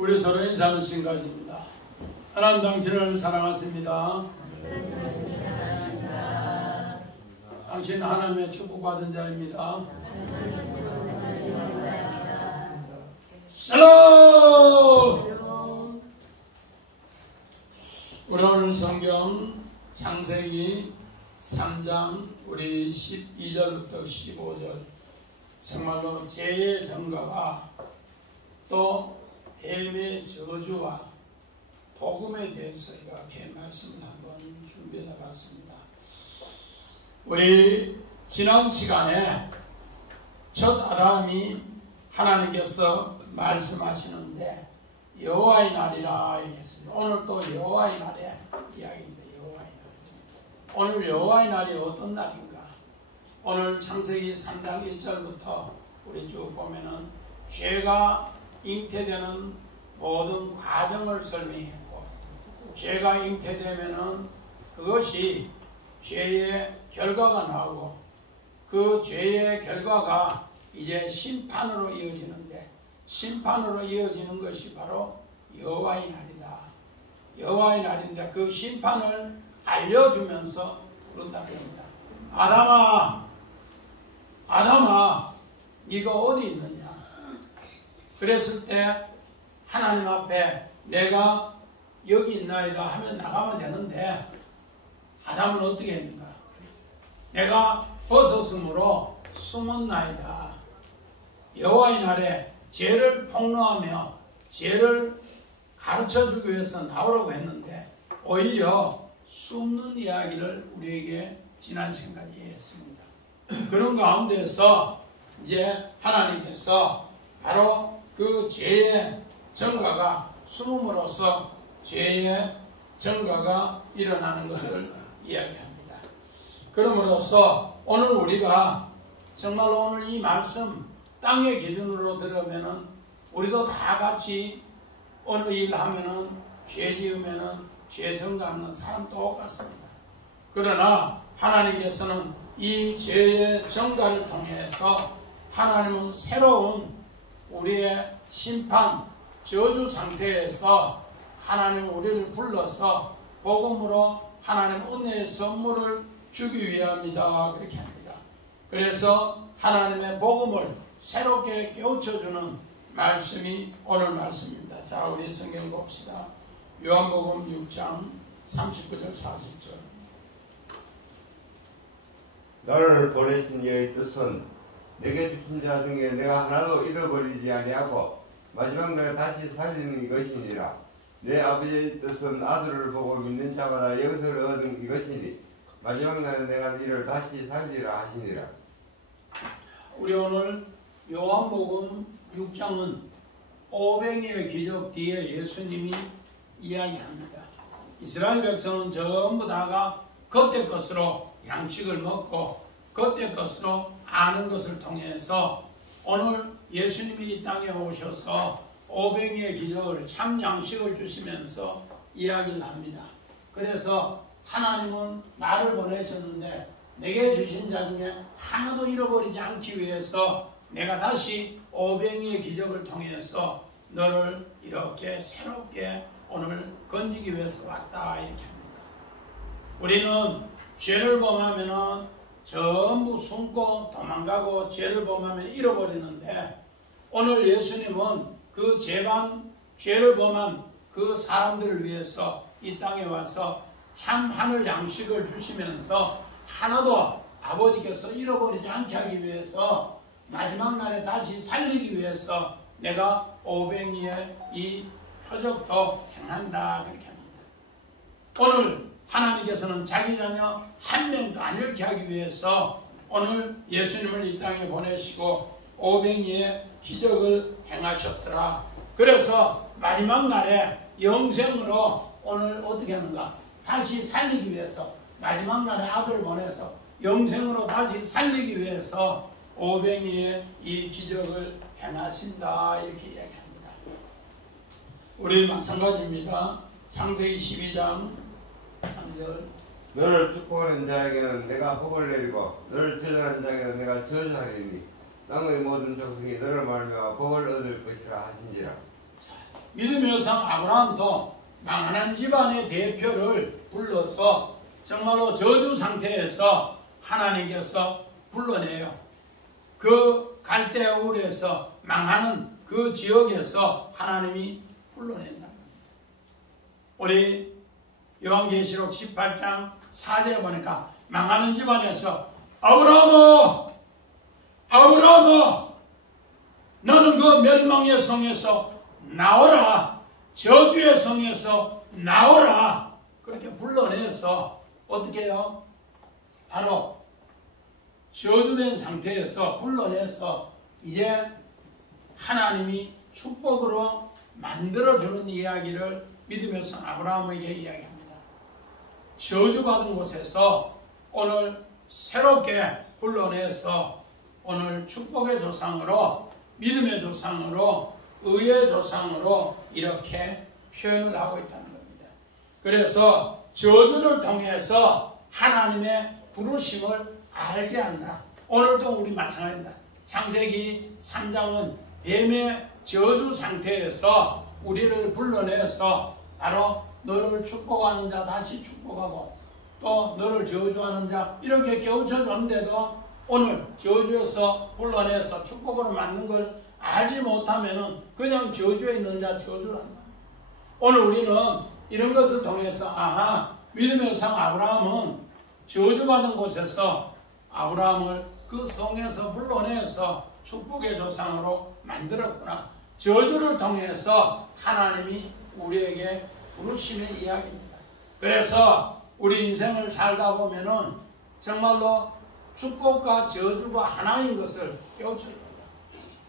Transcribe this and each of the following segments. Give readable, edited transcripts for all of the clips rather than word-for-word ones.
우리 서로 인사하는 시간입니다. 하나님 당신을 사랑하십니다. 당신은 하나님의 축복받은 자입니다. 샬롬! 우리 오늘 성경 창세기 3장 우리 12절부터 15절 정말로 죄의 전가와 또 뱀의 저주와 복음에 대해서 이렇게 말씀을 한번 준비해 봤습니다. 우리 지난 시간에 첫 아담이 하나님께서 말씀하시는데 여호와의 날이라 이렇게 했습니다. 오늘 또 여호와의 날의 이야기입니다. 여호와의 날. 오늘 여호와의 날이 어떤 날인가? 오늘 창세기 3장 1절부터 우리 쭉 보면은 죄가 잉태되는 모든 과정을 설명했고, 죄가 잉태되면은 그것이 죄의 결과가 나오고, 그 죄의 결과가 이제 심판으로 이어지는데, 심판으로 이어지는 것이 바로 여호와의 날이다. 여호와의 날인데 그 심판을 알려주면서 부른다고 합니다. 아담아, 네가 어디 있느냐? 그랬을 때 하나님 앞에 내가 여기 있나이다 하면 나가면 되는데, 아담은 어떻게 했는가? 내가 벗었으므로 숨었나이다. 여호와의 날에 죄를 폭로하며 죄를 가르쳐주기 위해서 나오라고 했는데 오히려 숨는 이야기를 우리에게 지난 시간까지 했습니다. 그런 가운데서 이제 하나님께서 바로 그 죄의 전가가 숨음으로써 죄의 전가가 일어나는 것을 이야기합니다. 그럼으로써 오늘 우리가 정말로 오늘 이 말씀 땅의 기준으로 들으면은 우리도 다 같이 어느 일 하면은 죄 지으면은 죄 전가하는 사람 똑같습니다. 그러나 하나님께서는 이 죄의 전가를 통해서 하나님은 새로운 우리의 심판, 저주 상태에서 하나님 우리를 불러서 복음으로 하나님 은혜의 선물을 주기 위함이다. 그렇게 합니다. 그래서 하나님의 복음을 새롭게 깨우쳐주는 말씀이 오늘 말씀입니다. 자, 우리 성경 봅시다. 요한복음 6장 39절 40절. 나를 보내신 이의 뜻은 내게 주신 자 중에 내가 하나도 잃어버리지 아니하고 마지막 날에 다시 살리는 것이니라. 내 아버지의 뜻은 아들을 보고 믿는 자마다 영생을 얻은 이것이니 마지막 날에 내가 이를 다시 살리라 하시니라. 우리 오늘 요한복음 6장은 오병이의 기적 뒤에 예수님이 이야기합니다. 이스라엘 백성은 전부 다가 그때 것으로 양식을 먹고 그때 것으로 아는 것을 통해서 오늘 예수님이 이 땅에 오셔서 오병이의 기적을 참 양식을 주시면서 이야기를 합니다. 그래서 하나님은 나를 보내셨는데 내게 주신 자 중에 하나도 잃어버리지 않기 위해서 내가 다시 오병이의 기적을 통해서 너를 이렇게 새롭게 오늘 건지기 위해서 왔다 이렇게 합니다. 우리는 죄를 범하면은 전부 숨고 도망가고 죄를 범하면 잃어버리는데 오늘 예수님은 그 죄를 범한 그 사람들을 위해서 이 땅에 와서 참 하늘 양식을 주시면서 하나도 아버지께서 잃어버리지 않게 하기 위해서 마지막 날에 다시 살리기 위해서 내가 오병이의 이 표적도 행한다 그렇게 합니다. 오늘 하나님께서는 자기 자녀 한 명도 안 잃게 하기 위해서 오늘 예수님을 이 땅에 보내시고 오병이의 기적을 행하셨더라. 그래서 마지막 날에 영생으로 오늘 어떻게 하는가? 다시 살리기 위해서 마지막 날에 아들을 보내서 영생으로 다시 살리기 위해서 오병이의 이 기적을 행하신다 이렇게 이야기합니다. 우리 마찬가지입니다. 창세기 12장 3절. 너를 축복하는 자에게는 내가 복을 내리고 너를 저주하는 자에게는 내가 저주하리니 땅의 모든 족속이 너를 말미암아 복을 얻을 것이라 하신지라. 믿음의 여성 아브라함도 망하는 집안의 대표를 불러서 정말로 저주 상태에서 하나님께서 불러내요. 그 갈대 우울에서 망하는 그 지역에서 하나님이 불러낸다. 우리 요한계시록 18장 4절에 보니까 망하는 집안에서 아브라함아, 아브라함아, 너는 그 멸망의 성에서 나오라, 저주의 성에서 나오라, 그렇게 불러내서 어떻게 해요? 바로 저주된 상태에서 불러내서 이제 하나님이 축복으로 만들어주는 이야기를 믿음의 성 아브라함에게 이야기합니다. 저주받은 곳에서 오늘 새롭게 불러내서 오늘 축복의 조상으로, 믿음의 조상으로, 의의 조상으로 이렇게 표현을 하고 있다는 겁니다. 그래서 저주를 통해서 하나님의 부르심을 알게 한다. 오늘도 우리 마찬가지입니다. 창세기 3장은 뱀의 저주 상태에서 우리를 불러내서 바로 너를 축복하는 자 다시 축복하고 또 너를 저주하는 자 이렇게 깨우쳐줬는데도 오늘 저주에서 불러내서 축복으로 만든 걸 알지 못하면은 그냥 저주에 있는 자 저주란다. 오늘 우리는 이런 것을 통해서 아하, 믿음의 성 아브라함은 저주받은 곳에서 아브라함을 그 성에서 불러내서 축복의 조상으로 만들었구나. 저주를 통해서 하나님이 우리에게 부르심의 이야기입니다. 그래서 우리 인생을 살다 보면은 정말로 축복과 저주가 하나인 것을 깨우칠 겁니다.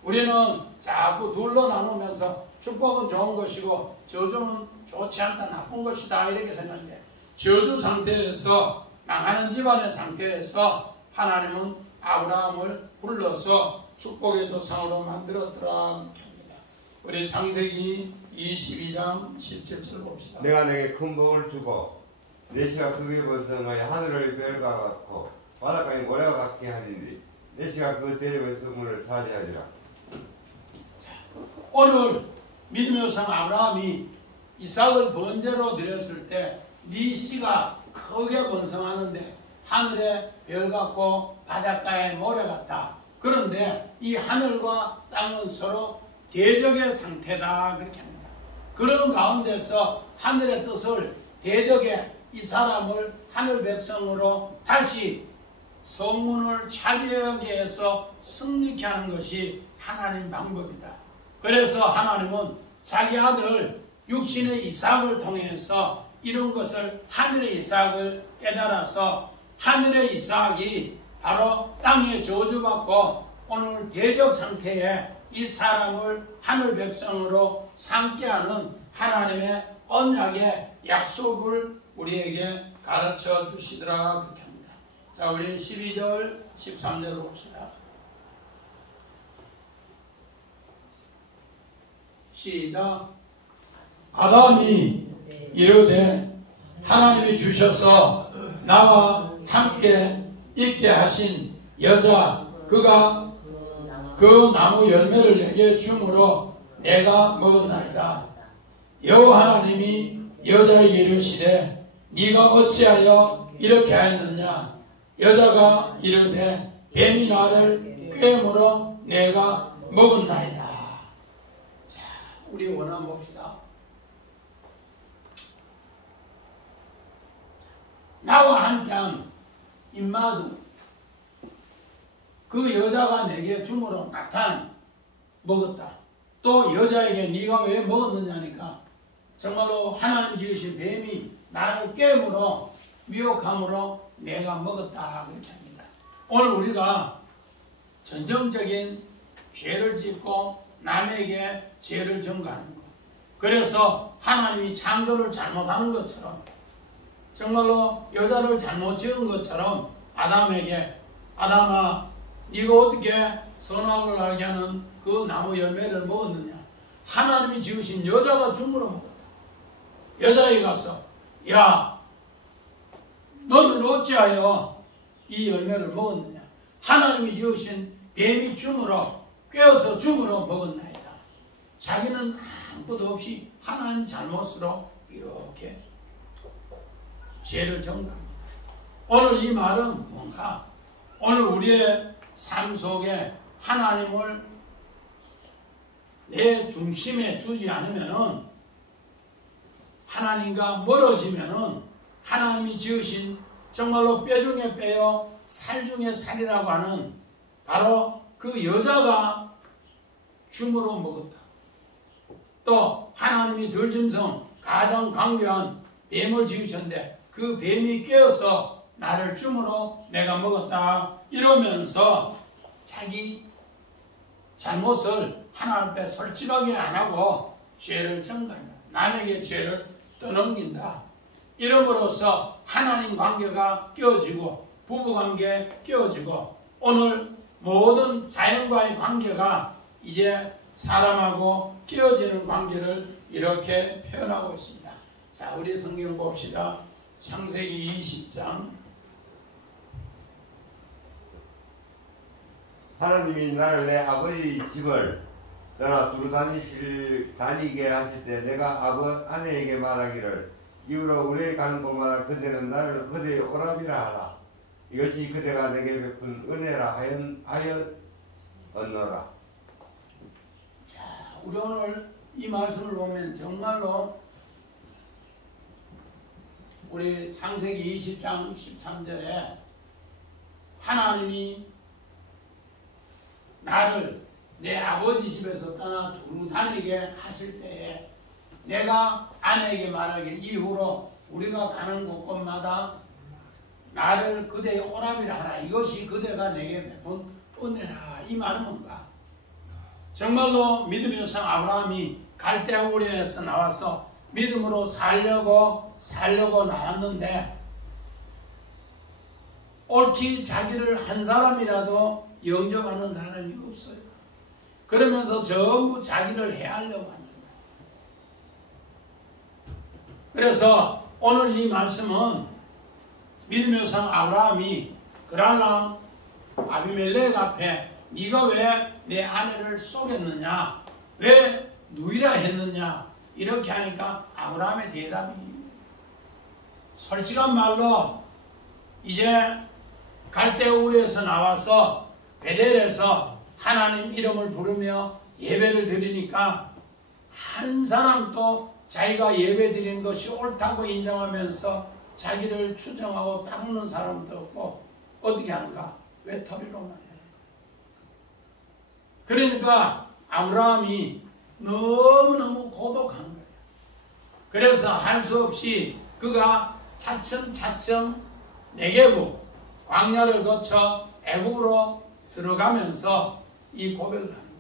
우리는 자꾸 둘로 나누면서 축복은 좋은 것이고 저주는 좋지 않다, 나쁜 것이다 이렇게 생각하는데, 저주 상태에서 망하는 집안의 상태에서 하나님은 아브라함을 불러서 축복의 조상으로 만들었더라 합니다. 우리 창세기 22장 17절 봅시다. 내가 내게 큰 복을 주고 내 씨가 그에 번성하여 하늘의 별과 같고 바닷가의 모래와 같게 하리니 내 씨가 그 대적의 성문을 차지하리라. 오늘 믿음의 조상 아브라함이 이삭을 번제로 드렸을 때 네 씨가 크게 번성하는데 하늘의 별 같고 바닷가의 모래 같다. 그런데 이 하늘과 땅은 서로 대적의 상태다 그렇게 합니다. 그런 가운데서 하늘의 뜻을 대적의 이 사람을 하늘 백성으로 다시 성문을 차지하게 해서 승리케 하는 것이 하나님 방법이다. 그래서 하나님은 자기 아들 육신의 이삭을 통해서 이런 것을 하늘의 이삭을 깨달아서 하늘의 이삭이 바로 땅에 저주받고 오늘 대적 상태에 이 사람을 하늘 백성으로 삼게 하는 하나님의 언약의 약속을 우리에게 가르쳐 주시더라 그렇게 합니다. 자, 우리 12절 13절 봅시다. 시작. 아담이 이르되 하나님이 주셔서 나와 함께 있게 하신 여자 그가 그 나무 열매를 내게 주므로 내가 먹었나이다. 여호와 하나님이 여자에게 이르시되 네가 어찌하여 이렇게 하였느냐. 여자가 이르되 뱀이 나를 꿰므로 내가 먹었나이다. 자, 우리 원한 봅시다. 나와 함께한 임마두 그 여자가 내게 주므로 나탄 먹었다. 또 여자에게 네가 왜 먹었느냐니까 정말로 하나님 지으신 뱀이 나를 깨물어 미혹함으로 내가 먹었다 그렇게 합니다. 오늘 우리가 전형적인 죄를 짓고 남에게 죄를 전가하는 것, 그래서 하나님이 창조를 잘못하는 것처럼 정말로 여자를 잘못 지은 것처럼 아담에게 아담아 네가 어떻게 선악을 알게 하는 그 나무 열매를 먹었느냐. 하나님이 지으신 여자가 주므로 먹었다. 여자에 가서 야 너는 어찌하여 이 열매를 먹었느냐. 하나님이 지으신 뱀이 주므로 꿰어서 주므로 먹었나이다. 자기는 아무것도 없이 하나님 잘못으로 이렇게 죄를 정답니다. 오늘 이 말은 뭔가? 오늘 우리의 삶 속에 하나님을 내 중심에 두지 않으면은, 하나님과 멀어지면은 하나님이 지으신 정말로 뼈 중에 뼈요 살 중에 살이라고 하는 바로 그 여자가 줌으로 먹었다. 또 하나님이 들짐승 가장 강교한 뱀을 지으셨는데 그 뱀이 깨어서 나를 줌으로 내가 먹었다 이러면서 자기 잘못을 하나님 앞에 솔직하게 안 하고 죄를 정간다. 남에게 죄를 떠넘긴다. 이름으로써 하나님 관계가 깨어지고 부부관계 깨어지고 오늘 모든 자연과의 관계가 이제 사람하고 깨어지는 관계를 이렇게 표현하고 있습니다. 자, 우리 성경 봅시다. 창세기 20장. 하나님이 나를 내 아버지 집을 떠나 두루 다니게 하실 때 내가 아내에게 말하기를 이후로 우리에 가는 곳마다 그대는 나를 그대의 오라비라 하라. 이것이 그대가 내게 베푼 은혜라 하였노라. 자, 우리 오늘 이 말씀을 보면 정말로 우리 창세기 20장 13절에 하나님이 나를 내 아버지 집에서 떠나 두루 다니게 하실 때에 내가 아내에게 말하길 이후로 우리가 가는 곳곳마다 나를 그대의 오라비라 하라. 이것이 그대가 내게 베푼 은혜라. 이 말은 뭔가? 정말로 믿음의 성 아브라함이 갈대아 우르에서 나와서 믿음으로 살려고 나왔는데 옳게 자기를 한 사람이라도 영접하는 사람이 없어요. 그러면서 전부 자기를 해하려고 합니다. 그래서 오늘 이 말씀은 믿음의 성 아브라함이 그랄랑 아비멜렉 앞에 네가 왜 내 아내를 속였느냐, 왜 누이라 했느냐 이렇게 하니까 아브라함의 대답이 솔직한 말로 이제 갈대아 우르에서 나와서 베델에서 하나님 이름을 부르며 예배를 드리니까 한 사람도 자기가 예배 드리는 것이 옳다고 인정하면서 자기를 추정하고 따르는 사람도 없고 어떻게 하는가? 외톨이로만 해요. 그러니까 아브라함이 너무너무 고독한 거예요. 그래서 할 수 없이 그가 차츰차츰 네게부 광야를 거쳐 애굽으로 들어가면서 이 고백을 하는 거예요.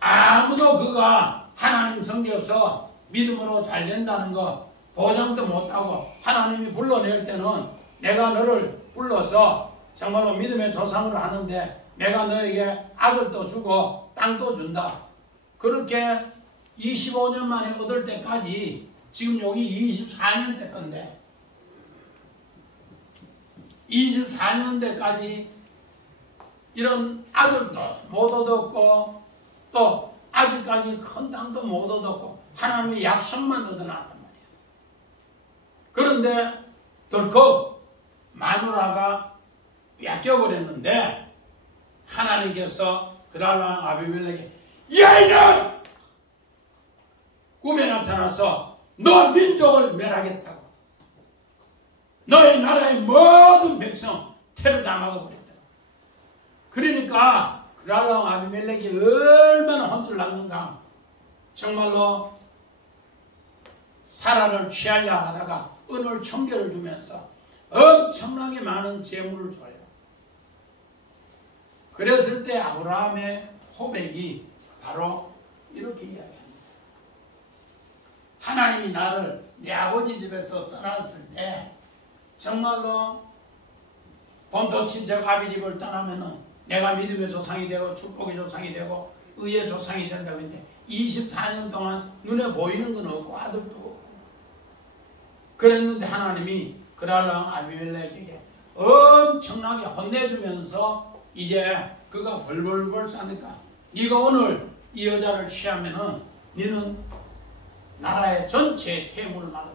아무도 그가 하나님 섬겨서 믿음으로 잘 된다는 거 보장도 못하고 하나님이 불러낼 때는 내가 너를 불러서 정말로 믿음의 조상으로 하는데 내가 너에게 아들도 주고 땅도 준다. 그렇게 25년 만에 얻을 때까지 지금 여기 24년째 건데 24년대까지 이런 아들도 못 얻었고 또 아직까지 큰 땅도 못 얻었고 하나님의 약속만 얻어놨단 말이에요. 그런데 덜컥 마누라가 뺏겨버렸는데 하나님께서 그랄랑 아비멜렉에게 야 이놈! 꿈에 나타나서 너 민족을 멸하겠다고 너의 나라의 모든 백성 태를 다 막아버렸다. 그러니까 그랄랑 아비멜렉이 얼마나 혼쭐 났는가. 정말로 사라를 취하려 하다가 은을 청결을 주면서 엄청나게 많은 재물을 줘요. 그랬을 때 아브라함의 고백이 바로 이렇게 이야기합니다. 하나님이 나를 내 아버지 집에서 떠났을 때 정말로 본토 친척 아비 집을 떠나면은 내가 믿음의 조상이 되고 축복의 조상이 되고 의의 조상이 된다고 했는데 24년 동안 눈에 보이는 건 없고 아들도 없고 그랬는데 하나님이 그랄랑 아비멜렉에게 엄청나게 혼내주면서 이제 그가 벌벌벌 싸니까 네가 오늘 이 여자를 취하면은 너는 나라의 전체 태무를 받아.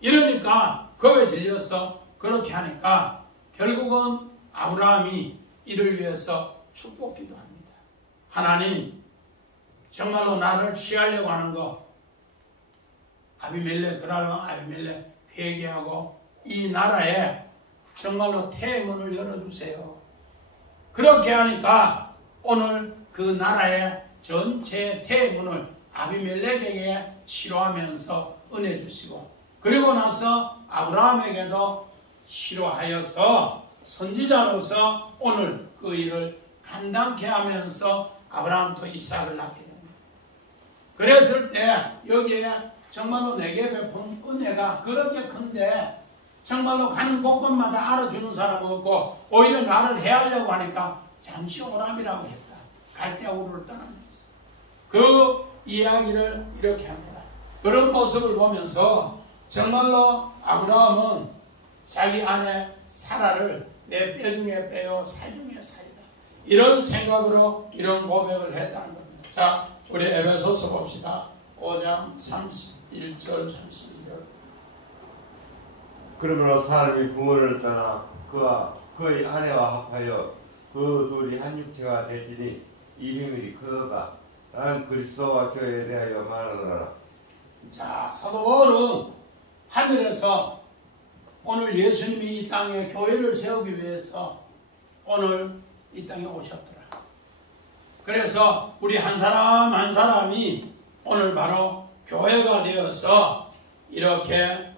이러니까 겁에 질려서 그렇게 하니까 결국은 아브라함이 이를 위해서 축복기도 합니다. 하나님, 정말로 나를 취하려고 하는 거 그날은 아비멜렉 회개하고 이 나라에 정말로 태문을 열어주세요. 그렇게 하니까 오늘 그 나라의 전체 태문을 아비멜렉에게 치료하면서 은혜 주시고, 그리고 나서 아브라함에게도 치료하여서 선지자로서 오늘 그 일을 감당케 하면서 아브라함도 이삭을 낳게 됩니다. 그랬을 때 여기에 정말로 내게 베푼 은혜가 그렇게 큰데 정말로 가는 곳곳마다 알아주는 사람은 없고 오히려 나를 해하려고 하니까 잠시 오람이라고 했다. 갈대아우르를 떠나면서 그 이야기를 이렇게 합니다. 그런 모습을 보면서 정말로 아브라함은 자기 아내 사라를 내 뼈 중에 뼈요 살 중에 살이다. 이런 생각으로 이런 고백을 했다는 겁니다. 자, 우리 에베소서 봅시다. 5장 31절 32절. 그러므로 사람이 부모를 떠나 그와 그의 아내와 합하여 그 둘이 한 육체가 될지니 이 비밀이 크도다. 나는 그리스도와 교회에 대하여 말하노라. 자, 사도 바울은 하늘에서 오늘 예수님이 이 땅에 교회를 세우기 위해서 오늘 이 땅에 오셨더라. 그래서 우리 한 사람 한 사람이 오늘 바로 교회가 되어서 이렇게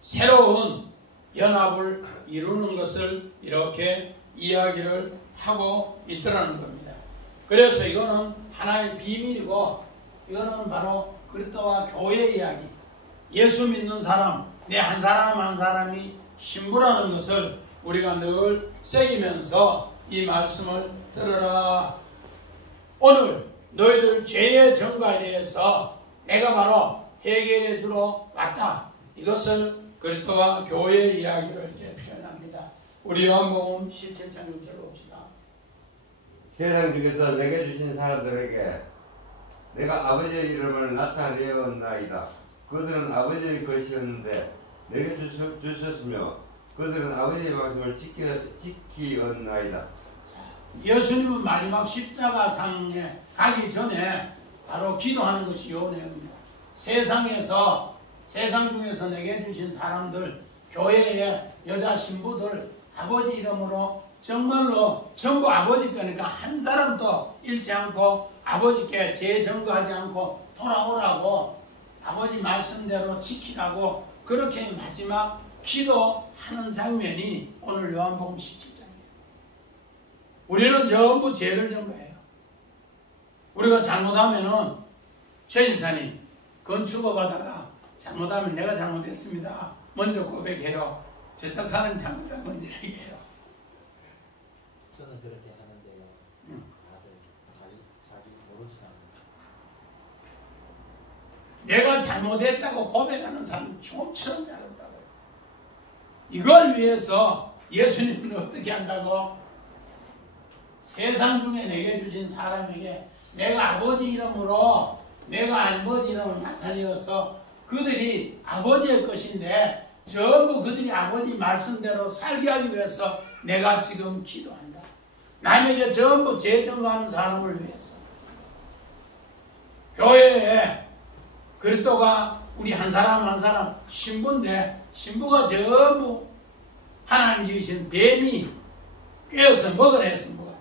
새로운 연합을 이루는 것을 이렇게 이야기를 하고 있더라는 겁니다. 그래서 이거는 하나의 비밀이고 이거는 바로 그리스도와 교회 이야기, 예수 믿는 사람, 내 한 사람 한 사람이 신부라는 것을 우리가 늘 새기면서 이 말씀을 들으라. 오늘 너희들 죄의 정과에 대해서 내가 바로 해결해 주러 왔다. 이것을 그리스도와 교회의 이야기를 이렇게 표현합니다. 우리 요한복음 17장 6절 봅시다. 세상 중에서 내게 주신 사람들에게 내가 아버지의 이름을 나타내었나이다. 그들은 아버지의 것이었는데 내게 주셨으며 그들은 아버지의 말씀을 지키었나이다. 예수님은 마지막 십자가상에 가기 전에 바로 기도하는 것이 요 내용입니다. 세상에서 세상 중에서 내게 주신 사람들, 교회의 여자 신부들 아버지 이름으로 정말로 전부 아버지 거니까 한 사람도 잃지 않고 아버지께 재정거하지 않고 돌아오라고 아버지 말씀대로 지키라고 그렇게 마지막 기도하는 장면이 오늘 요한복음 17장이에요. 우리는 전부 죄를 전부해요. 우리가 잘못하면은 최 집사님 건축업하다가 잘못하면 내가 잘못했습니다. 먼저 고백해요. 저쪽 사람이 잘못한 건지 얘기해요. 저는 그렇게 하는데요. 다들 자기 모르지 않아요. 내가 잘못했다고 고백하는 사람 좀처럼 잘한다고요. 이걸 위해서 예수님은 어떻게 한다고? 세상 중에 내게 주신 사람에게 내가 아버지 이름으로 내가 아버지 이름을 나타내어서 그들이 아버지의 것인데 전부 그들이 아버지 말씀대로 살게 하기 위해서 내가 지금 기도한다. 남에게 전부 재정하는 사람을 위해서. 교회에 그리스도가 우리 한 사람 한 사람 신부인데 신부가 전부 하나님 지으신 뱀이 꿰어서 먹으라 했은 것 같다.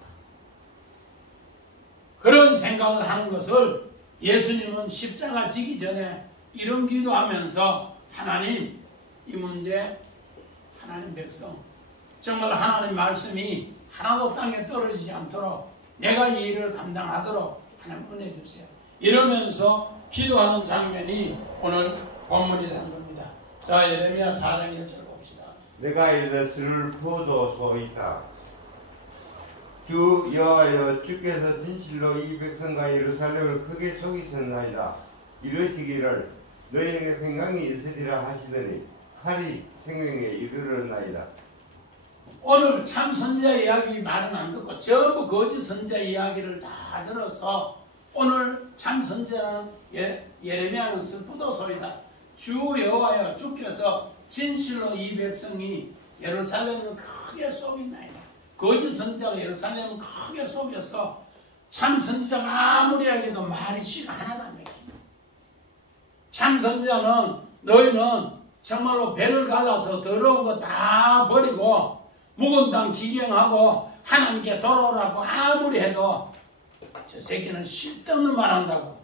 그런 생각을 하는 것을 예수님은 십자가 지기 전에 이런 기도하면서 하나님 이 문제 하나님 백성 정말 하나님 말씀이 하나도 땅에 떨어지지 않도록 내가 이 일을 감당하도록 하나님 은혜 주세요. 이러면서 기도하는 장면이 오늘 본문이 된 겁니다. 자, 예레미야 4장 1절 봅시다. 내가 이것을 부어주소이다. 주 여호와여 주께서 진실로 이 백성과 예루살렘을 크게 속이셨나이다. 이르시기를 너희에게 평강이 있으리라 하시더니 칼이 생명에 이르렀나이다. 오늘 참 선지자 이야기 말은 안 듣고 전부 거짓 선지자 이야기를 다 들어서 오늘 참 선지자는 예레미야는 슬프도소이다. 주 여호와여 주께서 진실로 이 백성이 예루살렘을 크게 속였나이다. 거짓 선지자가 예루살렘을 크게 속여서 참 선지자가 아무리 하게도 말이 씨가 하나도 안 맥힌다. 참 선지자는 너희는 정말로 배를 갈라서 더러운 거 다 버리고 묵은 땅 기경하고 하나님께 돌아오라고 아무리 해도 저 새끼는 쓸데없는 말 한다고.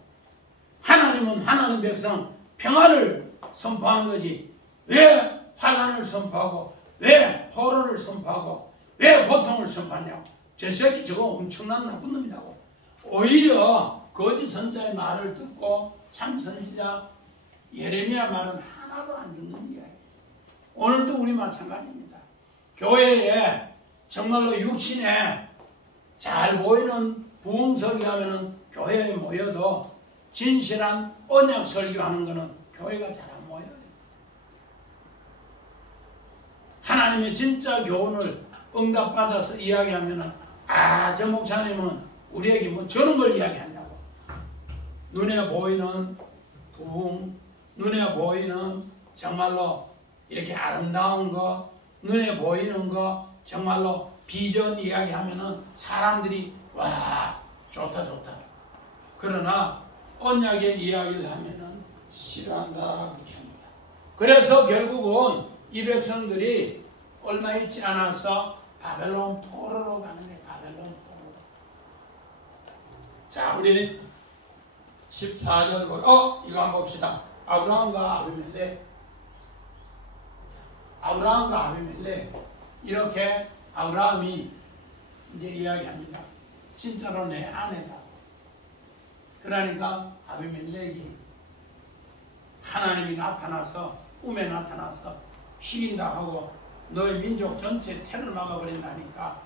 하나님은 하나님 백성 평화를 선포하는 거지. 왜 환난을 선포하고 왜 포로를 선포하고 왜 고통을 선포하냐고. 저 새끼 저거 엄청난 나쁜 놈이라고. 오히려 거짓 선지자의 말을 듣고 참 선지자 예레미야 말은 하나도 안 듣는 이야기예요. 오늘도 우리 마찬가지입니다. 교회에 정말로 육신에 잘 보이는 부흥 설교하면은 교회에 모여도 진실한 언약 설교하는 것은 교회가 잘 안 모여요. 하나님의 진짜 교훈을 응답받아서 이야기하면은 저 목사님은 우리에게 뭐 저런 걸 이야기하냐고. 눈에 보이는 부흥, 눈에 보이는 정말로 이렇게 아름다운 거, 눈에 보이는 거 정말로 비전 이야기하면은 사람들이 와 좋다 좋다. 그러나 언약의 이야기를 하면은 싫어한다 그렇게 합니다. 그래서 결국은 이 백성들이 얼마 있지 않아서 바벨론 포로로 가는 거예요. 바벨론 포로로. 자, 우리 14절 이거 한번 봅시다. 아브라함과 아비멜렉 이렇게 아브라함이 이제 이야기합니다. 진짜로 내 아내다. 그러니까 아비멜렉이 하나님이 나타나서 꿈에 나타나서 죽인다 하고 너의 민족 전체 태를 막아버린다니까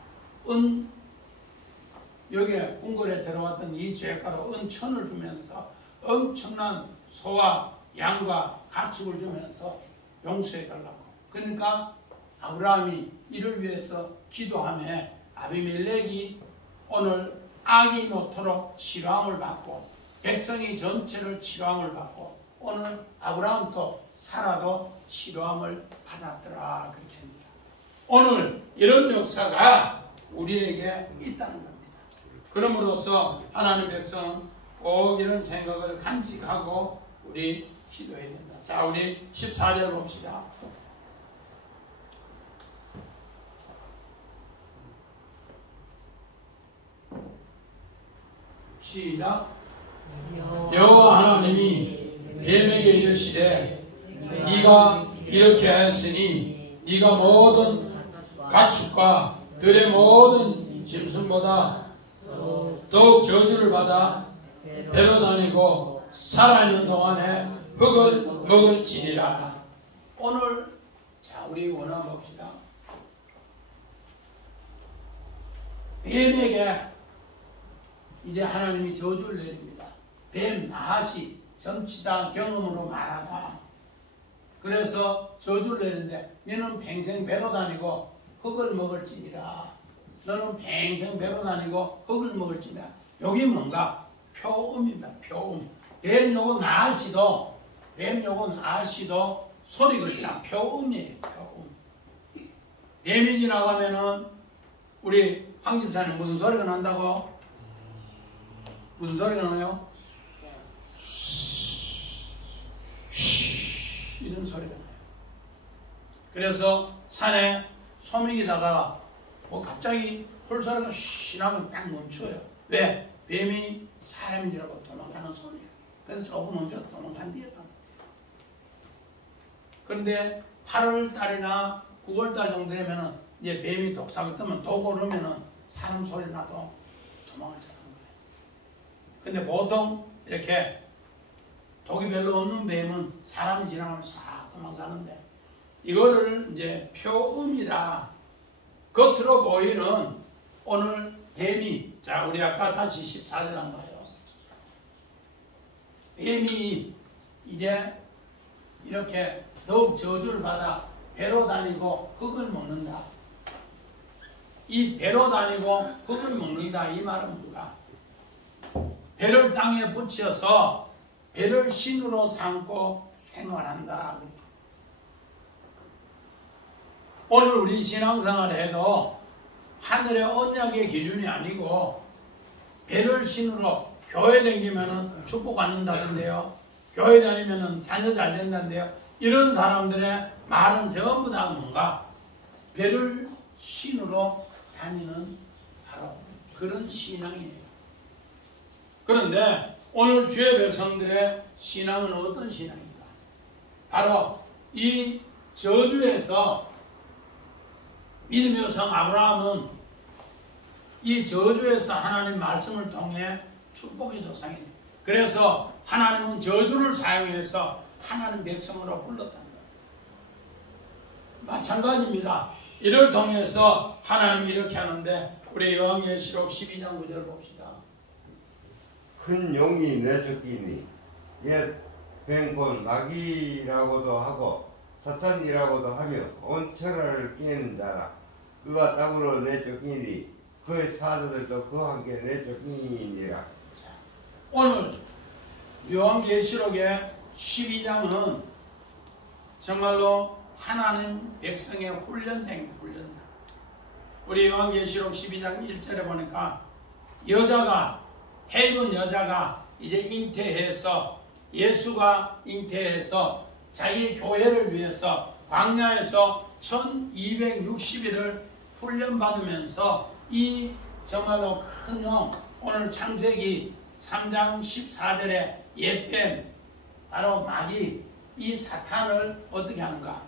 여기에 궁궐에 들어왔던 이 죄가로 은천을 주면서 엄청난 소와 양과 가축을 주면서 용서해달라고. 그러니까 아브라함이 이를 위해서 기도하며 아비멜렉이 오늘 악이 놓도록 치료함을 받고 백성이 전체를 치료함을 받고 오늘 아브라함도 사라도 치료함을 받았더라 그렇게 합니다. 오늘 이런 역사가 우리에게 있다는 겁니다. 그럼으로써 하나님 백성 꼭 이런 생각을 간직하고 우리 기도해야 된다. 자, 우리 14절 봅시다. 시작. 여호와 하나님이 뱀에게 이르시되 네가 이렇게 하였으니 네가 모든 가축과 들의 모든 짐승보다 더욱 저주를 받아 배로 다니고 살아있는 동안에 흙을 먹을지니라. 오늘 자 우리 원함 봅시다. 뱀에게 이제 하나님이 저주를 내립니다. 뱀, 나하시, 점치다, 경험으로 말하다. 그래서 저주를 내는데 너는 평생 배로 다니고 흙을 먹을지니라. 너는 평생 배로 다니고 흙을 먹을지니라. 여기 뭔가 표음입니다. 표음. 뱀 요거 나하시도 소리 글자 표음이에요. 표음. 뱀이 지나가면은 우리 황집사님 무슨 소리가 난다고? 무슨 소리가 나요? 이런 소리가 나요. 그래서 산에 소매기다가 뭐 갑자기 풀소리가 쉬 나면 딱 멈춰요. 왜? 뱀이 사람인 줄 알고 도망가는 소리예요. 그래서 조금 멈춰 도망간 뒤에 가면 돼요. 그런데 8월달이나 9월달 정도 되면은 이제 뱀이 독사가 뜨면 독 오르면은 사람 소리 나도 도망을 잘하는 거예요. 근데 보통 이렇게 독이 별로 없는 뱀은 사람이 지나가면 싹 도망가는데 이거를 이제 표음이라 겉으로 보이는 오늘 뱀이 자 우리 아까 다시 14절 한 거예요. 뱀이 이제 이렇게 더욱 저주를 받아 배로 다니고 흙을 먹는다. 이 배로 다니고 흙을 먹는다. 이 말은 뭔가? 배를 땅에 붙여서 배를 신으로 삼고 생활한다. 오늘 우리 신앙생활을 해도 하늘의 언약의 기준이 아니고 배를 신으로 교회 다니면 축복 받는다던데요. 교회 다니면 자녀 잘 된다는데요. 이런 사람들의 말은 전부 다 뭔가? 배를 신으로 다니는 바로 그런 신앙이에요. 그런데 오늘 주의 백성들의 신앙은 어떤 신앙인가? 바로 이 저주에서 믿음의 성 아브라함은 이 저주에서 하나님 말씀을 통해 축복의 조상이에요. 그래서 하나님은 저주를 사용해서 하나님 백성으로 불렀다는 거예요. 마찬가지입니다. 이를 통해서 하나님이 이렇게 하는데 우리 요한계시록 12장 9절 봅시다. 큰 용이 내쫓기니 옛 뱀곤 마귀라고도 하고 사탄이라고도 하며 온 천하를 깨는 자라. 그가 땅으로 내쫓기니 그의 사자들도 그와 함께 내쫓기니라. 오늘 요한계시록의 12장은 정말로 하나님 백성의 훈련장입니다. 훈련장. 우리 요한계시록 12장 1절에 보니까 해입은 여자가 이제 잉태해서 예수가 잉태해서 자기 교회를 위해서 광야에서 1260일을 훈련받으면서 이 정말로 큰 용, 오늘 창세기 3장 14절에 옛뱀, 바로 마귀, 이 사탄을 어떻게 하는가?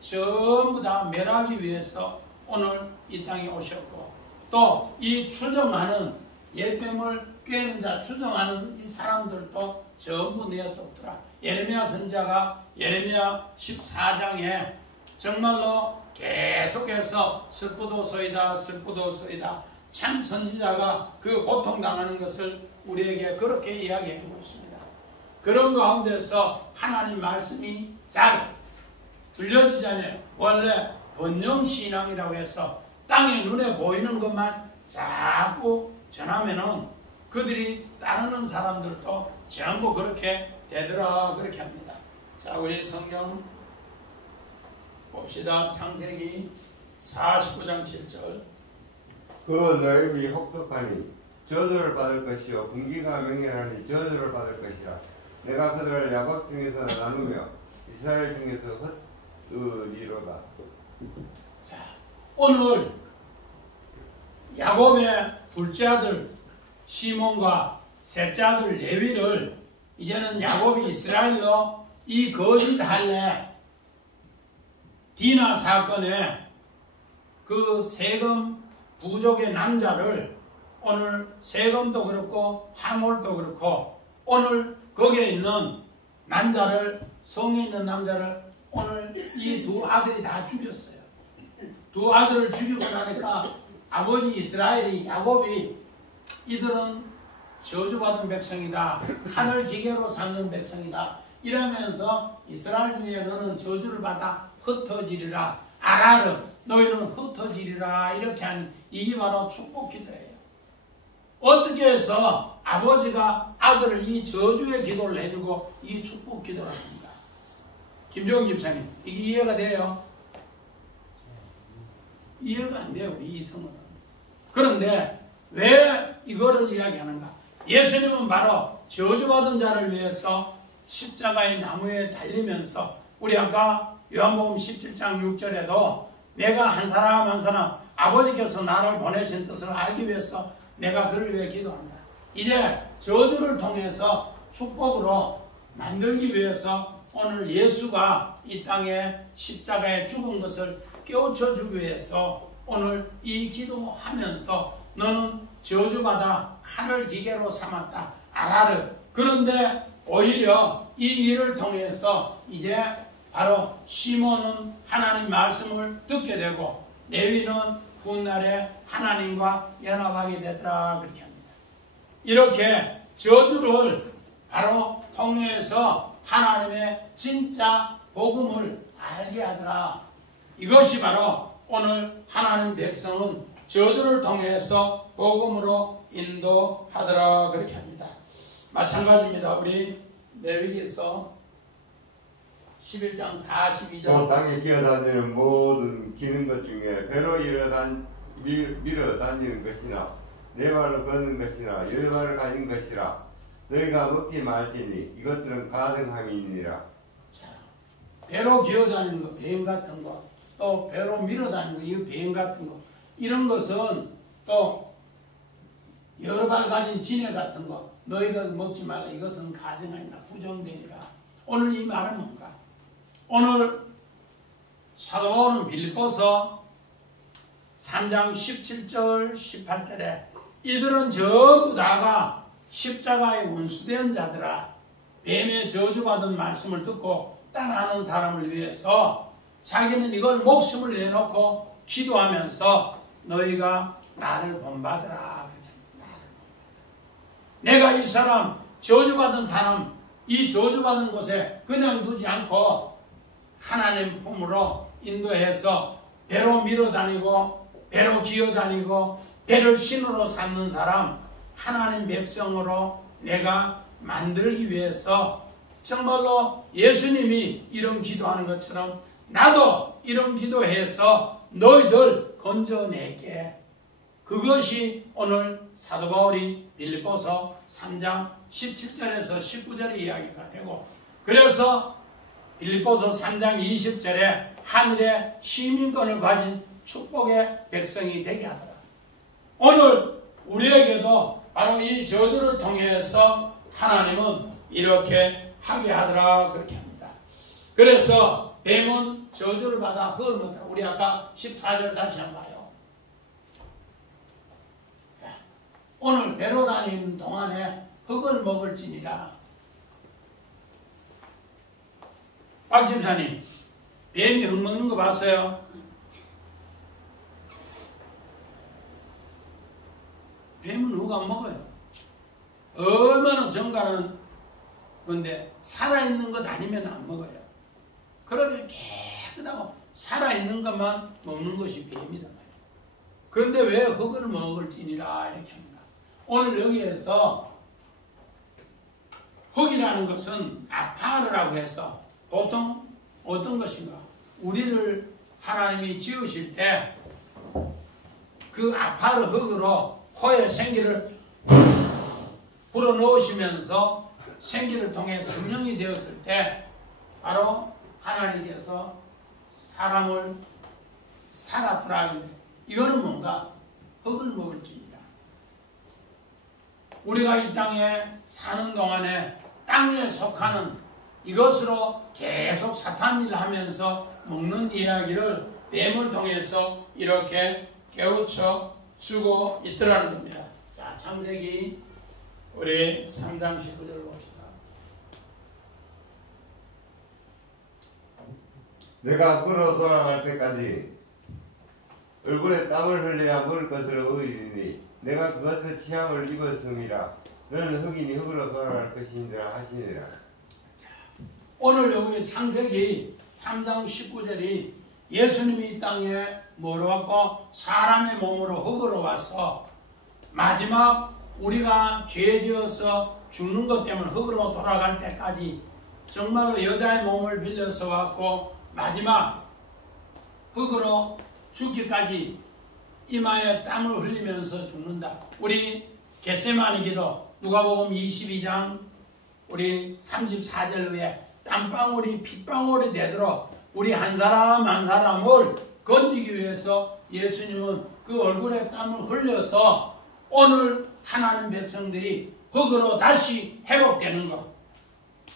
전부 다 멸하기 위해서 오늘 이 땅에 오셨고, 또 이 추정하는 옛뱀을 꿰는 자, 추정하는 이 사람들도 전부 내어쫓더라. 예레미야 선지자가 예레미야 14장에 정말로 계속해서 슬프도소이다 슬프도소이다, 참 선지자가 그 고통당하는 것을 우리에게 그렇게 이야기하고 있습니다. 그런 가운데서 하나님 말씀이 잘 들려지잖아요. 원래 번영신앙이라고 해서 땅에 눈에 보이는 것만 자꾸 전하면은 그들이 따르는 사람들도 전부 그렇게 되더라, 그렇게 합니다. 자, 우리 성경 봅시다. 창세기 49장 7절. 그 너희들이 혹독하니 저주를 받을 것이요 분기가 맹렬하니 저주를 받을 것이라. 내가 그들을 야곱 중에서 나누며 이스라엘 중에서 흩으리로다. 자, 오늘 야곱의 둘째 아들 시몬과 셋째 아들 레위를 이제는 야곱이 이스라엘로 이 거짓 할례 디나 사건에 그 세금 부족의 남자를 오늘 세금도 그렇고 하몰도 그렇고 오늘 거기에 있는 남자를, 성에 있는 남자를 오늘 이 두 아들이 다 죽였어요. 두 아들을 죽이고 나니까 아버지 이스라엘이, 야곱이 이들은 저주받은 백성이다, 하늘 기계로 삼는 백성이다 이러면서 이스라엘 중에 너는 저주를 받아 흩어지리라, 아라르 너희는 흩어지리라, 이렇게 하는 이게 바로 축복 기도예요. 어떻게 해서 아버지가 아들을 이 저주의 기도를 해주고 이 축복 기도를 합니다. 김종인 집사님, 이게 이해가 돼요? 이해가 안 돼요, 이 성은. 그런데 왜 이거를 이야기하는가? 예수님은 바로 저주받은 자를 위해서 십자가의 나무에 달리면서, 우리 아까 요한복음 17장 6절에도 내가 한 사람 한 사람 아버지께서 나를 보내신 뜻을 알기 위해서 내가 그를 위해 기도한다. 이제 저주를 통해서 축복으로 만들기 위해서 오늘 예수가 이 땅에 십자가에 죽은 것을 깨우쳐 주기 위해서 오늘 이 기도하면서 너는 저주받아 하늘 기계로 삼았다, 아라르. 그런데 오히려 이 일을 통해서 이제 바로 시몬은 하나님 말씀을 듣게 되고 레위는 훗날에 하나님과 연합하게 되더라, 그렇게 합니다. 이렇게 저주를 바로 통해서 하나님의 진짜 복음을 알게 하더라. 이것이 바로 오늘 하나님 백성은 저주를 통해서 복음으로 인도하더라 그렇게 합니다. 마찬가지입니다. 우리 레위기서 11장 42절 또 땅에 기어다니는 모든 기는 것 중에 배로 밀어 다니는 것이나 네 발로 걷는 것이나 열 발을 가진 것이라 너희가 먹지 말지니 이것들은 가증함이니라. 배로 기어다니는 거, 뱀 같은 거, 또 배로 밀어다니는 거, 이거 뱀 같은 거, 이런 것은 또 여러 발 가진 지네 같은 거, 너희가 먹지 말라. 이것은 가증하니라, 부정되니라. 오늘 이 말은 뭔가? 오늘 사도 바울은 빌립보서 3장 17절, 18절에 이들은 전부 다가 십자가의 원수된 자들아, 뱀의 저주받은 말씀을 듣고 따라하는 사람을 위해서 자기는 이걸 목숨을 내놓고 기도하면서 너희가 나를 본받으라. 내가 이 사람, 저주받은 사람, 이 저주받은 곳에 그냥 두지 않고 하나님 품으로 인도해서 배로 밀어다니고 배로 기어다니고 배를 신으로 삼는 사람, 하나님 백성으로 내가 만들기 위해서 정말로 예수님이 이런 기도하는 것처럼 나도 이런 기도해서 너희들 건져낼게. 그것이 오늘 사도 바울이 빌립보서 3장 17절에서 19절의 이야기가 되고, 그래서 빌립보서 3장 20절에 하늘의 시민권을 가진 축복의 백성이 되게 하더라. 오늘 우리에게도 바로 이 저주를 통해서 하나님은 이렇게 하게 하더라 그렇게 합니다. 그래서 뱀은 저주를 받아 흙을 먹더라. 우리 아까 14절 다시 한번 봐요. 자, 오늘 배로 다니는 동안에 흙을 먹을지니라. 박 집사님, 뱀이 흙 먹는 거 봤어요? 뱀은 흙 안 먹어요. 얼마나 정갈한 건데 살아있는 것 아니면 안 먹어요. 그렇게 깨끗하고 살아있는 것만 먹는 것이 뱀이다. 그런데 왜 흙을 먹을지니라 이렇게 합니다. 오늘 여기에서 흙이라는 것은 아파르라고 해서 보통 어떤 것인가? 우리를 하나님이 지으실 때 그 아파르 흙으로 코에 생기를 불어넣으시면서 생기를 통해 성령이 되었을 때 바로 하나님께서 사람을 살았더라. 이거는 뭔가? 흙을 먹을지니라. 우리가 이 땅에 사는 동안에 땅에 속하는 이것으로 계속 사탄 일을 하면서 먹는 이야기를 뱀을 통해서 이렇게 깨우쳐 주고 있더라는 겁니다. 자, 창세기 우리 3장 19절 봅시다. 내가 걸어 돌아갈 때까지 얼굴에 땀을 흘려야 먹을 것을 얻으리니 내가 그것을 취함을 입었음이라. 너는 흙이니 흙으로 돌아갈 것이니라 하시니라. 오늘 여기 창세기 3장 19절이 예수님이 이 땅에 뭐로 왔고 사람의 몸으로 흙으로 와서 마지막 우리가 죄 지어서 죽는 것 때문에 흙으로 돌아갈 때까지 정말로 여자의 몸을 빌려서 왔고 마지막 흙으로 죽기까지 이마에 땀을 흘리면서 죽는다. 우리 겟세마니 기도 누가복음 22장 우리 34절 위에 땀방울이 핏방울이 되도록 우리 한 사람 한 사람을 건지기 위해서 예수님은 그 얼굴에 땀을 흘려서 오늘 하나님 백성들이 흙으로 다시 회복되는 것.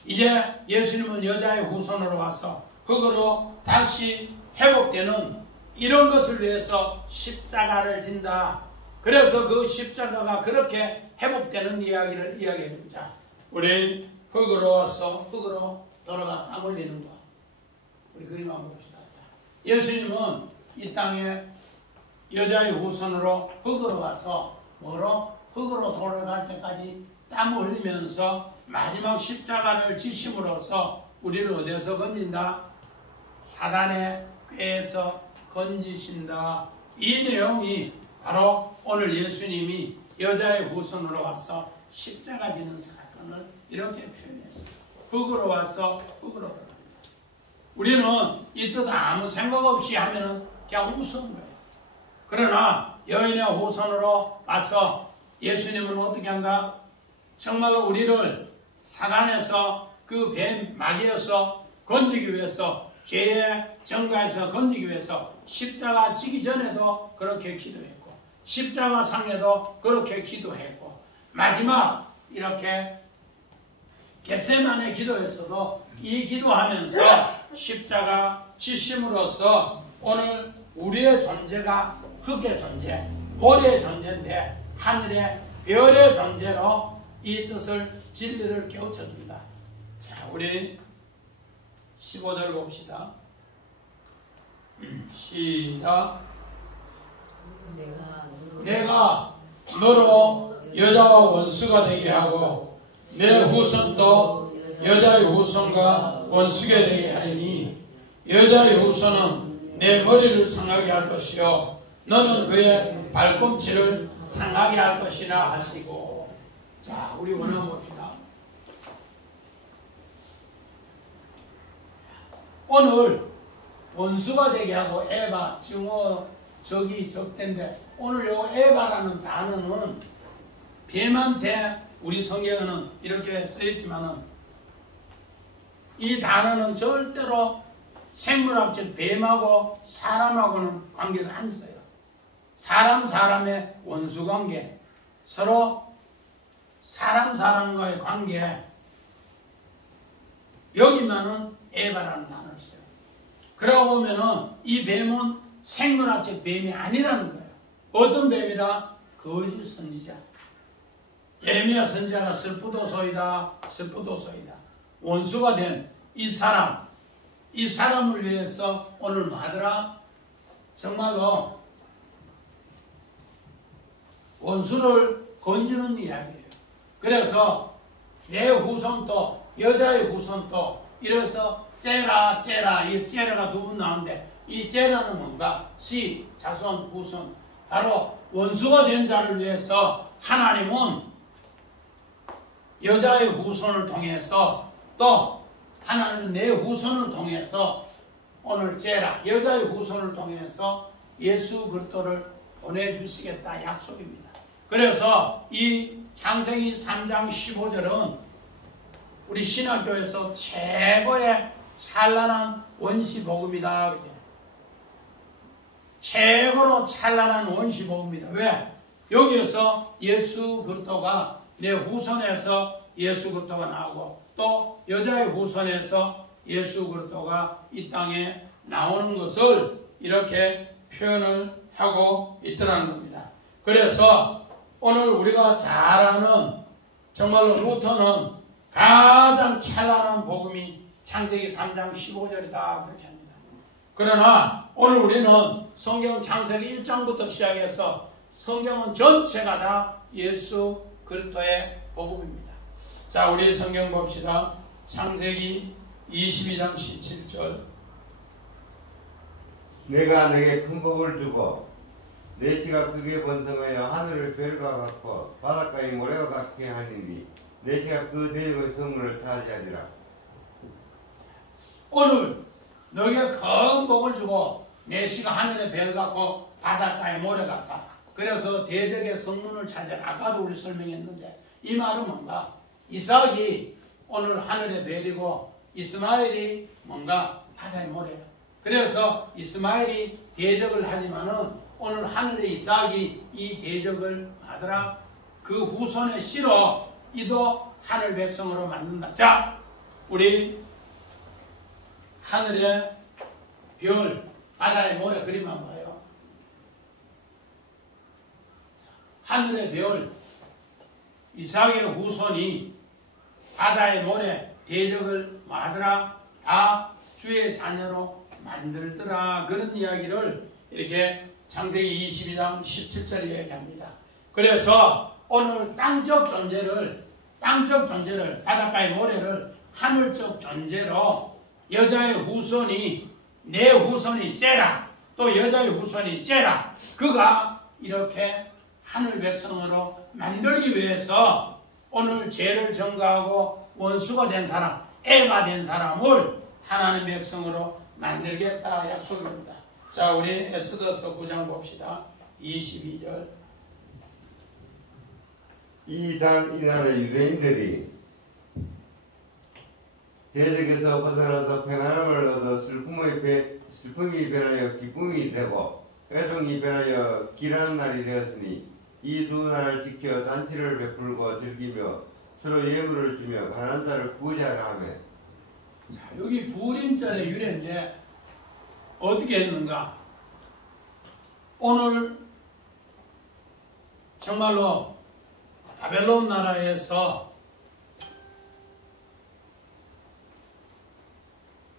이제 예수님은 여자의 후손으로 와서 흙으로 다시 회복되는 이런 것을 위해서 십자가를 진다. 그래서 그 십자가가 그렇게 회복되는 이야기를 이야기해 줍니다. 우리 흙으로 와서 흙으로 돌아가 땀 흘리는 거. 우리 그림 한번 봅시다. 예수님은 이 땅에 여자의 후손으로 흙으로 와서 뭐로? 흙으로 돌아갈 때까지 땀을 흘리면서 마지막 십자가를 지심으로써 우리를 어디에서 건진다? 사단의 꾀에서 건지신다. 이 내용이 바로 오늘 예수님이 여자의 후손으로 와서 십자가 지는 사건을 이렇게 표현했어요. 흙으로 와서 흙으로 돌아갑니다. 우리는 이 뜻 아무 생각 없이 하면은 그냥 웃은 거예요. 그러나 여인의 후손으로 와서 예수님은 어떻게 한다? 정말로 우리를 사단에서 그 뱀 마귀에서 건지기 위해서, 죄의 정가에서 건지기 위해서 십자가 지기 전에도 그렇게 기도했고, 십자가 상에도 그렇게 기도했고, 마지막 이렇게 겟세마네 기도에서도 이 기도하면서 십자가 지심으로써 오늘 우리의 존재가 흙의 존재, 모래의 존재인데 하늘의 별의 존재로 이 뜻을, 진리를 깨우쳐줍니다. 자, 우리 15절 봅시다. 시작. 내가 너로 여자와 원수가 되게 하고 내 후손도 여자의 후손과 원수가 되게 하리니 여자의 후손은 내 머리를 상하게 할 것이요 너는 그의 발꿈치를 상하게 할 것이라 하시고. 자, 우리 원어 봅시다. 오늘 원수가 되게 하고 에바, 증오, 적이 적된데 오늘 요 에바라는 단어는 뱀한테 우리 성경에는 이렇게 쓰였지만은 이 단어는 절대로 생물학적 뱀하고 사람하고는 관계를 안 써요. 사람의 원수관계, 서로 사람과의 관계, 여기만은 에바라는 단어를 써요. 그러고 보면은 이 뱀은 생물학적 뱀이 아니라는 거예요. 어떤 뱀이라? 거짓 선지자. 예레미야 선지자가 슬프도소이다, 슬프도소이다. 원수가 된 이 사람을 위해서 오늘 뭐 하더라? 정말로 원수를 건지는 이야기예요. 그래서 내 후손도, 여자의 후손도, 이래서 째라, 이 째라가 두 분 나오는데 이 째라는 뭔가? 시, 자손, 후손. 바로 원수가 된 자를 위해서 하나님은 여자의 후손을 통해서, 또 하나님은 내 후손을 통해서 오늘 째라, 여자의 후손을 통해서 예수 그리스도를 보내주시겠다 약속입니다. 그래서 이 창세기 3장 15절은 우리 신학교에서 최고의 찬란한 원시복음이다. 최고로 찬란한 원시복음이다. 왜? 여기에서 예수 그리스도가 내 후손에서 예수 그리스도가 나오고 또 여자의 후손에서 예수 그리스도가 이 땅에 나오는 것을 이렇게 표현을 하고 있더라는 겁니다. 그래서 오늘 우리가 잘 아는 정말로 루터는 가장 찬란한 복음이 창세기 3장 15절이다 그렇게 합니다. 그러나 오늘 우리는 성경 창세기 1장부터 시작해서 성경은 전체가 다 예수 그리스도의 복음입니다. 자, 우리 성경 봅시다. 창세기 22장 17절. 내가 내게 큰 복을 주고 내 씨가 크게 번성하여 하늘을 별과 같고 바닷가의 모래와 같게 하리니 내 씨가 그 대적의 성문을 차지하리라. 오늘 너에게 큰 복을 주고 내 씨가 하늘의 별 같고 바닷가의 모래 같다. 그래서 대적의 성문을 차지하라. 아까도 우리 설명했는데 이 말은 뭔가? 이삭이 오늘 하늘의 별이고 이스마엘이 뭔가? 바다의 모래야. 그래서 이스마엘이 대적을 하지만은 오늘 하늘의 이삭이 이 대적을 하더라. 그 후손의 씨로 이도 하늘 백성으로 만든다. 자, 우리 하늘의 별, 바다의 모래 그림 한번 봐요. 하늘의 별, 이삭의 후손이 바다의 모래, 대적을 하더라. 다 주의 자녀로 만들더라. 그런 이야기를 이렇게 창세기 22장 17절에 얘기합니다. 그래서 오늘 땅적 존재를 바닷가의 모래를 하늘적 존재로 여자의 후손이, 내 후손이 째라, 또 여자의 후손이 째라, 그가 이렇게 하늘 백성으로 만들기 위해서 오늘 죄를 전가하고 원수가 된 사람, 애가 된 사람을 하나님 백성으로 만들겠다 약속입니다. 자, 우리 에스더서 9장 봅시다. 22절. 이 나라의 유대인들이 대적에서 벗어나서 평안함을 얻어 슬픔이 변하여 기쁨이 되고 회중이 변하여 길한 날이 되었으니 이 두 날을 지켜 잔치를 베풀고 즐기며 서로 예물을 주며 가난한 자를 구제하라 하며. 자, 여기 부림절의 유래인데 어떻게 했는가? 오늘 정말로 바벨론 나라에서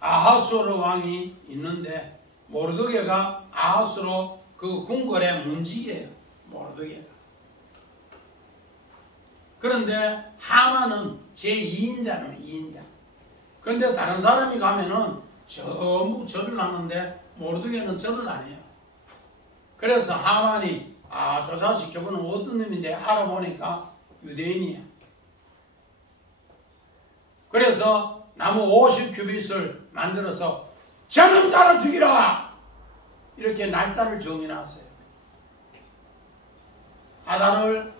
아하수르 왕이 있는데 모르드게가 아하수르 그 궁궐의 문지기예요. 모르드게가. 그런데 하만은 제2인자라면 2인자. 그런데 다른 사람이 가면은 전부 절을 하는데 모르드게는 절을 안 해요. 그래서 하만이 저 자식 저거는 어떤 놈인데 알아보니까 유대인이야. 그래서 나무 50규빗을 만들어서 저놈 따라 죽이라! 이렇게 날짜를 정해놨어요. 아달을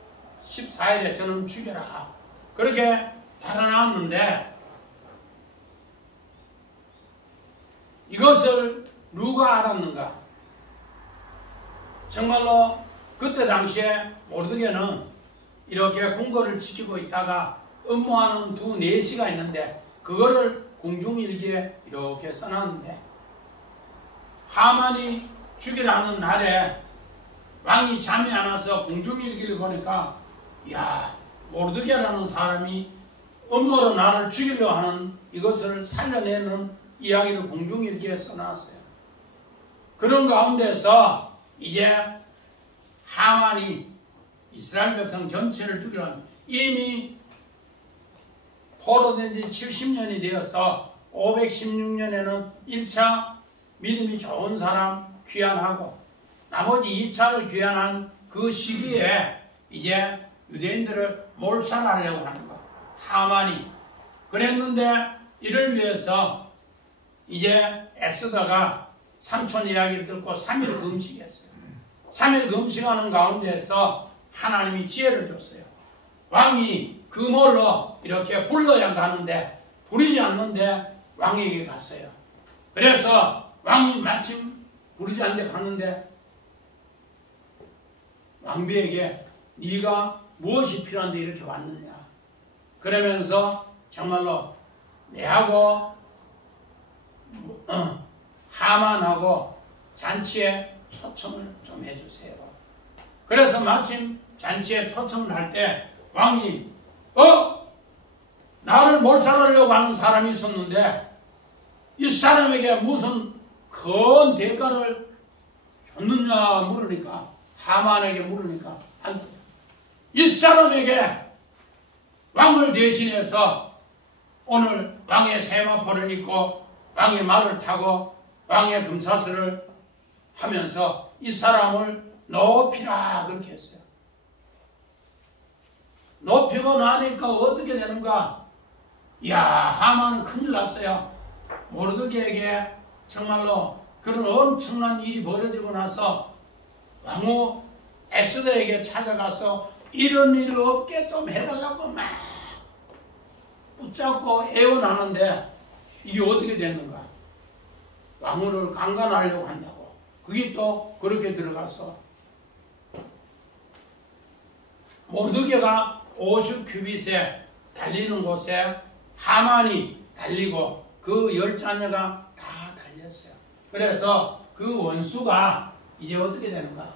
14일에 저놈 죽여라. 그렇게 달아놨는데 이것을 누가 알았는가? 정말로 그때 당시에 모르드게는 이렇게 궁궐을 지키고 있다가 업무하는 두 내시가 있는데 그거를 공중일기에 이렇게 써놨는데 하만이 죽이라는 날에 왕이 잠이 안 와서 공중일기를 보니까 야, 모르드게라는 사람이 음모로 나를 죽이려 하는 이것을 살려내는 이야기를 공중일기에 써놨어요. 그런 가운데서 이제 하만이 이스라엘 백성 전체를 죽이려 하는 이미 포로된 지 70년이 되어서 516년에는 1차 믿음이 좋은 사람 귀환하고 나머지 2차를 귀환한 그 시기에 이제 유대인들을 몰살하려고 하는 거. 하만이 그랬는데 이를 위해서 이제 에스더가 삼촌 이야기를 듣고 3일 금식했어요. 3일 금식하는 가운데서 하나님이 지혜를 줬어요. 왕이 그물로 이렇게 불러야 가는데 부리지 않는데 왕에게 갔어요. 그래서 왕이 마침 부리지 않는데 갔는데 왕비에게 네가 무엇이 필요한데 이렇게 왔느냐. 그러면서 정말로 내하고 하만하고 잔치에 초청을 좀 해주세요. 그래서 마침 잔치에 초청을 할 때 왕이 나를 몰살하려고 하는 사람이 있었는데 이 사람에게 무슨 큰 대가를 줬느냐 물으니까 하만에게 물으니까 이 사람에게 왕을 대신해서 오늘 왕의 세마포를 입고 왕의 말을 타고 왕의 금사슬을 하면서 이 사람을 높이라 그렇게 했어요. 높이고 나니까 어떻게 되는가? 이야, 하만은 큰일 났어요. 모르드게에게 정말로 그런 엄청난 일이 벌어지고 나서 왕후 에스더에게 찾아가서 이런 일 없게 좀 해달라고 막 붙잡고 애원하는데 이게 어떻게 됐는가? 왕후를 강간하려고 한다고. 그게 또 그렇게 들어갔어. 모르드게가 50규빗에 달리는 곳에 하만이 달리고 그 10자녀가 다 달렸어요. 그래서 그 원수가 이제 어떻게 되는가?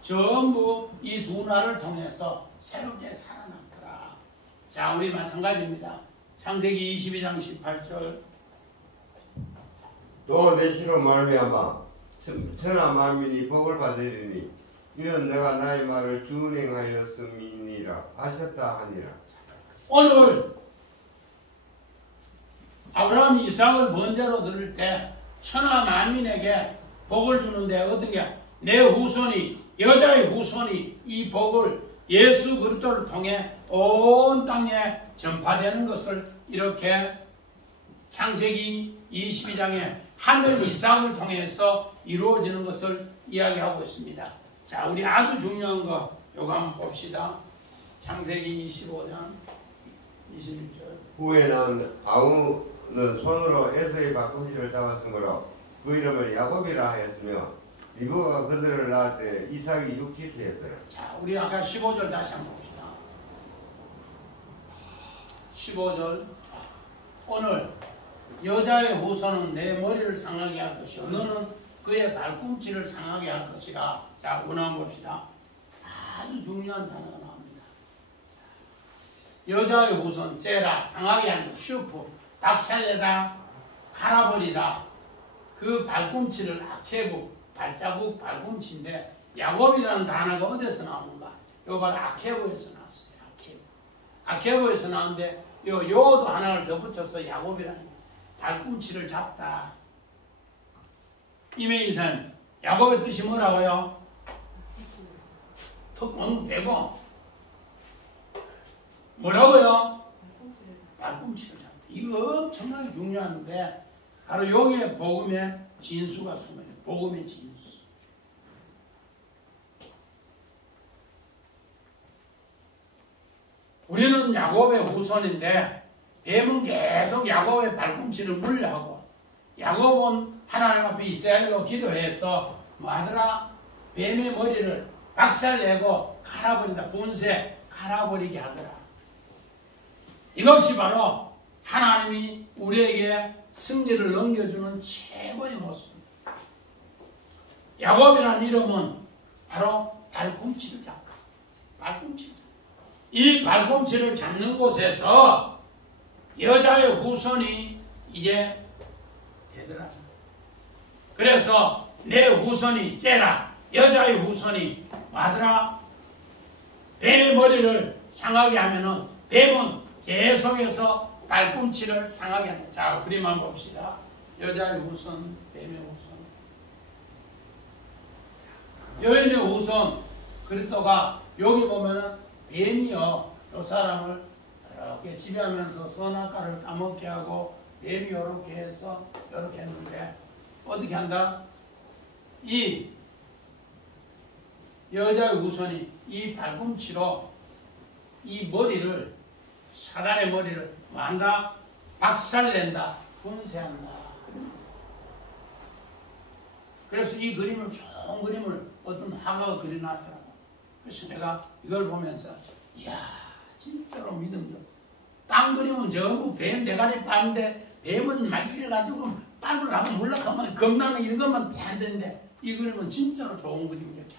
전부 이 두 날을 통해서 새롭게 살아남더라. 자, 우리 마찬가지입니다. 창세기 22장 18절. 또 내 시로 말미암아 천하 만민이 복을 받으리니 이는 내가 나의 말을 준행하였음이니라 하셨다 하니라. 오늘 아브라함이 이삭을 번제로 드릴 때 천하 만민에게 복을 주는데 어떻게 내 후손이 여자의 후손이 이 복을 예수 그리스도를 통해 온 땅에 전파되는 것을 이렇게 창세기 22장에 하늘 이삭을 통해서 이루어지는 것을 이야기하고 있습니다. 자, 우리 아주 중요한 거 요거 한번 봅시다. 창세기 25장 26절. 후에 난 아우는 손으로 에서의 발꿈치를 잡았은 거로 그 이름을 야곱이라 하였으며 리브가 그들을 낳을 때 이삭이 60세였더라. 자, 우리 아까 15절 다시 한번 봅시다. 15절. 오늘 여자의 후손은 내 머리를 상하게 할 것이요 너는 그의 발꿈치를 상하게 할 것이라. 자, 오늘 한번 봅시다. 아주 중요한 단어가 나옵니다. 여자의 후손, 째라, 상하게 하는 슈프, 박살내다, 갈아버리다. 그 발꿈치를 아케브, 발자국, 발꿈치인데 야곱이라는 단어가 어디서 나오는가? 이거 바로 아케브에서 나왔어요. 아케브에서 나왔는데 요도 하나를 더 붙여서 야곱이라는 거예요. 발꿈치를 잡다. 이메일선 야곱의 뜻이 뭐라고요? 턱 너무 빼고 뭐라고요? 발꿈치를 잡다. 이거 엄청나게 중요한데 바로 여기에 복음의 진수가 숨어있어요. 복음의 진수. 우리는 야곱의 후손인데 뱀은 계속 야곱의 발꿈치를 물려하고 야곱은 하나님 앞에 이스라엘로 기도해서 뭐하더라? 뱀의 머리를 박살내고 갈아버린다. 분쇄 갈아버리게 하더라. 이것이 바로 하나님이 우리에게 승리를 넘겨주는 최고의 모습입니다. 야곱이라는 이름은 바로 발꿈치를 잡다. 발꿈치를 잡다. 이 발꿈치를 잡는 곳에서 여자의 후손이 이제 되더라. 그래서 내 후손이 째라. 여자의 후손이 뭐하더라? 뱀의 머리를 상하게 하면은 뱀은 계속해서 발꿈치를 상하게 한다. 자, 그림 한번 봅시다. 여자의 후손, 뱀의 후손. 여인의 후손 그리스도가 여기 보면은 뱀이요, 이 사람을 이렇게 지배하면서 선악과를 따먹게 하고 뱀이 이렇게 해서 이렇게 했는데 어떻게 한다? 이 여자의 후손이 이 발꿈치로 이 머리를, 사단의 머리를 뭐한다? 박살낸다, 분쇄한다. 그래서 이 그림을, 좋은 그림을 어떤 화가가 그려놨더라고. 그래서 내가 이걸 보면서 이야, 진짜로 믿음죠. 딴 그림은 전부 뱀 대가리 빠는데 뱀은 막 이래가지고 빵을 하고 물러가면 겁나는 이런 것만 다 되는데 이 그림은 진짜로 좋은 그림이 이렇게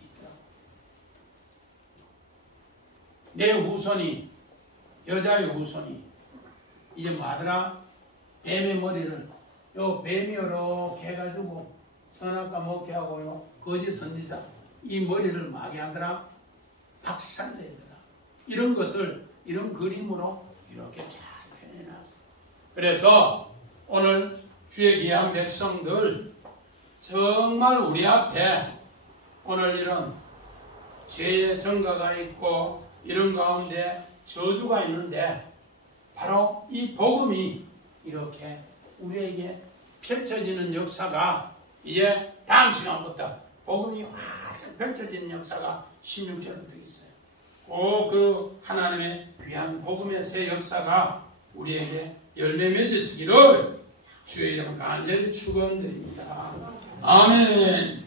있더라고. 내 후손이, 여자의 후손이 이제 뭐하더라? 뱀의 머리를, 요 뱀이 이렇게 해가지고 선악과 먹게 하고요, 거짓 선지자 이 머리를 마게 하더라? 박살내더라. 이런 것을 이런 그림으로 이렇게 잘 표현해놨어. 그래서 오늘 주의 귀한 백성들, 정말 우리 앞에 오늘 이런 죄의 증거가 있고 이런 가운데 저주가 있는데 바로 이 복음이 이렇게 우리에게 펼쳐지는 역사가 이제 다음 시간부터 복음이 활짝 펼쳐지는 역사가 16절부터 있어요. 꼭 그 하나님의 귀한 복음의 새 역사가 우리에게 열매 맺으시기를 주의 이름 간절히 축원드립니다. 아멘.